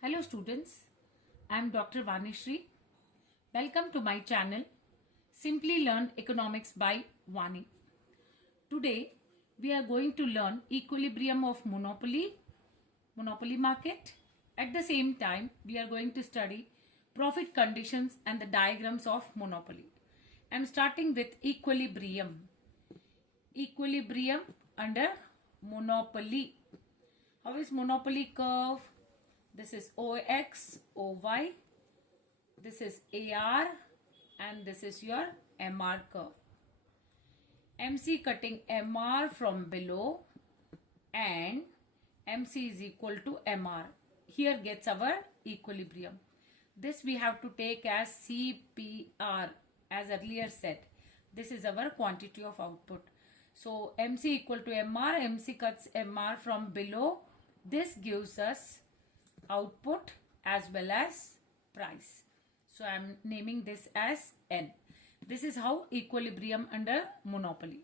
Hello students, I am Dr. Vanishri. Welcome to my channel Simply Learn Economics by Vani. Today we are going to learn equilibrium of monopoly market. At the same time we are going to study profit conditions and the diagrams of monopoly. I am starting with equilibrium. Equilibrium under monopoly. How is monopoly curve? This is OX, OY, this is AR and this is your MR curve. MC cutting MR from below and MC is equal to MR. Here gets our equilibrium. This we have to take as CPR as earlier said. This is our quantity of output. So MC equal to MR, MC cuts MR from below. This gives us output as well as price. So I am naming this as N. This is how equilibrium under monopoly.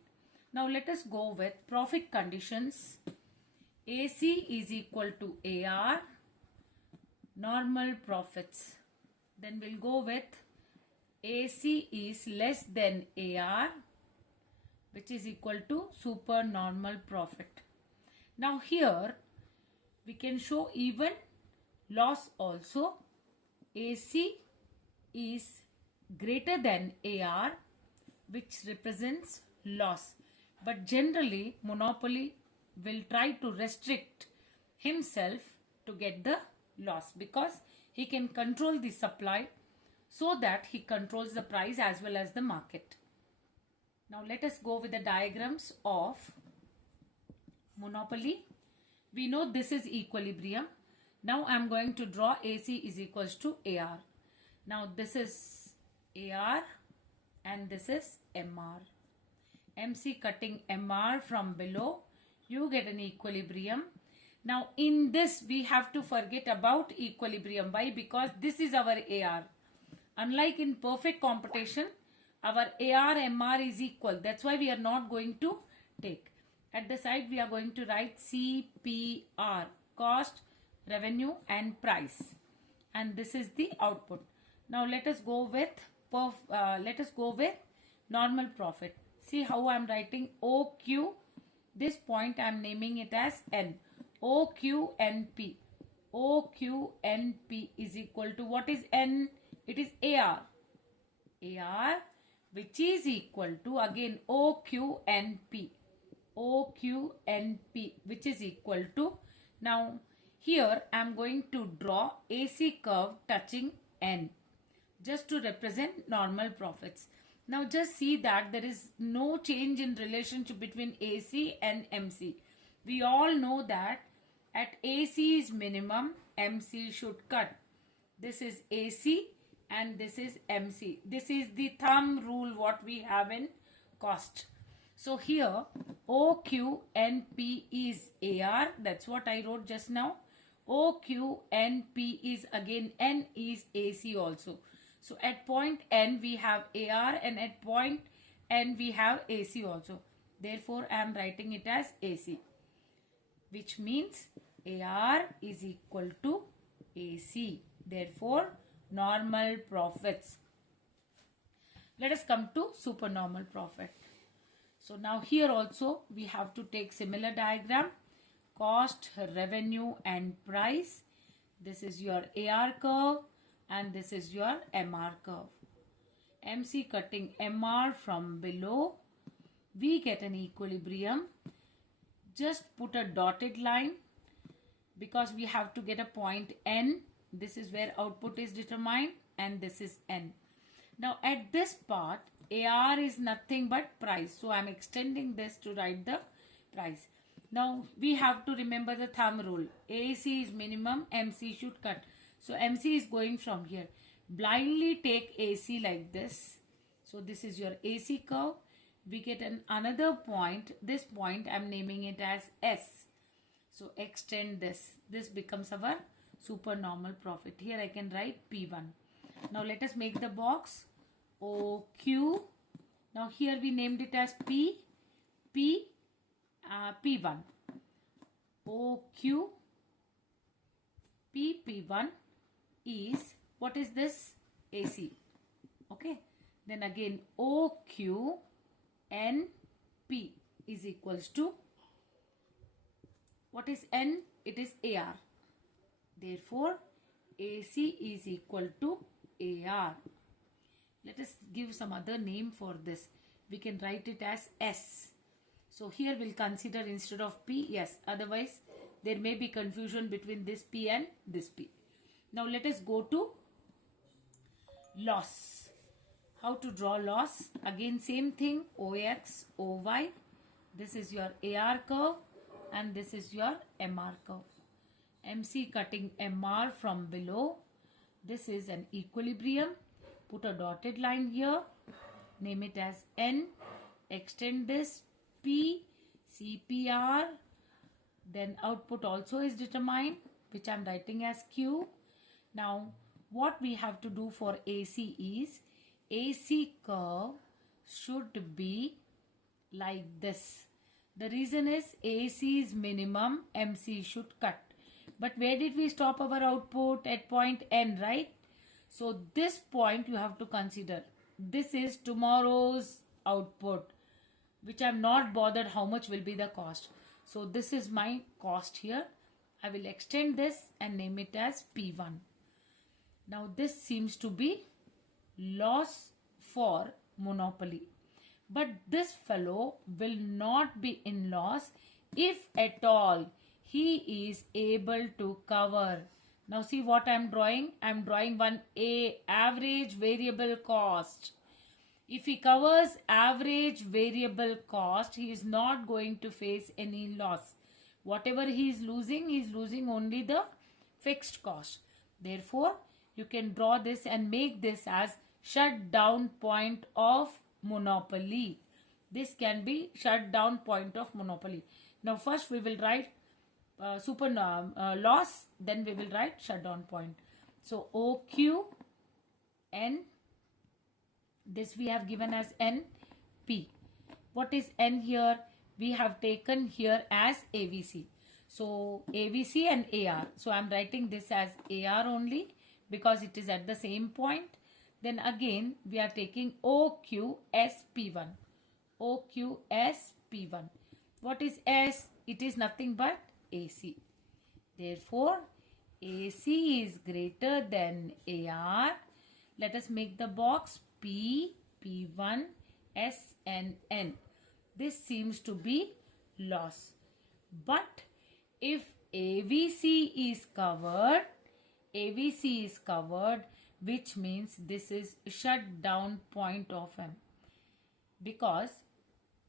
Now let us go with profit conditions. AC is equal to AR, normal profits. Then we'll go with AC is less than AR, which is equal to supernormal profit. Now here we can show even loss also. AC is greater than AR, which represents loss. But generally monopoly will try to restrict himself to get the loss because he can control the supply so that he controls the price as well as the market. Now let us go with the diagrams of monopoly. We know this is equilibrium. Now I am going to draw AC is equals to AR. Now this is AR and this is MR. MC cutting MR from below, you get an equilibrium. Now in this we have to forget about equilibrium. Why? Because this is our AR. Unlike in perfect computation, our AR MR is equal. That's why we are not going to take. At the side we are going to write CPR, cost, revenue and price, and this is the output. Now let us go with normal profit. See how I am writing OQ. This point I am naming it as N. OQNP. OQNP is equal to what is N? It is AR. AR which is equal to again OQNP. OQNP which is equal to, now here I am going to draw AC curve touching N just to represent normal profits. Now just see that there is no change in relationship between AC and MC. We all know that at AC is minimum, MC should cut. This is AC and this is MC. This is the thumb rule what we have in cost. So here OQNP is AR. That's what I wrote just now. OQNP is again N is AC also. So at point N we have AR and at point N we have AC also. Therefore I am writing it as AC, which means AR is equal to AC. Therefore normal profits. Let us come to supernormal profit. So now here also we have to take similar diagram. Cost, revenue and price. This is your AR curve and this is your MR curve. MC cutting MR from below, we get an equilibrium. Just put a dotted line because we have to get a point N. This is where output is determined and this is N. Now at this part AR is nothing but price. So I am extending this to write the price. Now we have to remember the thumb rule. AC is minimum, MC should cut. So MC is going from here. Blindly take AC like this. So this is your AC curve. We get another point. This point I am naming it as S. So extend this. This becomes our supernormal profit. Here I can write P1. Now let us make the box OQ. Now here we named it as P1. OQ PP1 is, what is this? AC. Okay. Then again OQNP is equals to, what is N? It is AR. Therefore, AC is equal to AR. Let us give some other name for this. We can write it as S. So here we'll consider instead of P, S. Otherwise, there may be confusion between this P and this P. Now let us go to loss. How to draw loss? Again same thing, OX, OY. This is your AR curve and this is your MR curve. MC cutting MR from below. This is an equilibrium. Put a dotted line here. Name it as N. Extend this P, CPR. Then output also is determined, which I am writing as Q. Now what we have to do for AC is, AC curve should be like this. The reason is AC is minimum, MC should cut. But where did we stop our output? At point N, right? So this point you have to consider. This is tomorrow's output, which I am not bothered how much will be the cost. So this is my cost here. I will extend this and name it as P1. Now this seems to be loss for monopoly. But this fellow will not be in loss if at all he is able to cover. Now see what I am drawing. I am drawing one average variable cost. If he covers average variable cost, he is not going to face any loss. Whatever he is losing only the fixed cost. Therefore, you can draw this and make this as shutdown point of monopoly. This can be shutdown point of monopoly. Now first we will write loss, then we will write shutdown point. So OQ N, this we have given as NP. What is N here? We have taken here as AVC. So AVC and AR. So I am writing this as AR only because it is at the same point. Then again we are taking OQSP1. OQSP1. What is S? It is nothing but AC. Therefore, AC is greater than AR. Let us make the box P, P1, S and N. This seems to be loss. But if AVC is covered, which means this is shutdown point of M. Because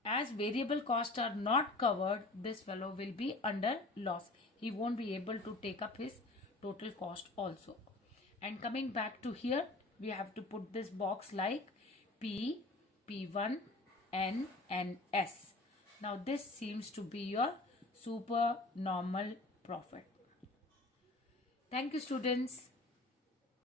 as variable costs are not covered, this fellow will be under loss. He won't be able to take up his total cost also. And coming back to here, we have to put this box like P, P1, N and S. Now this seems to be your super normal profit. Thank you, students.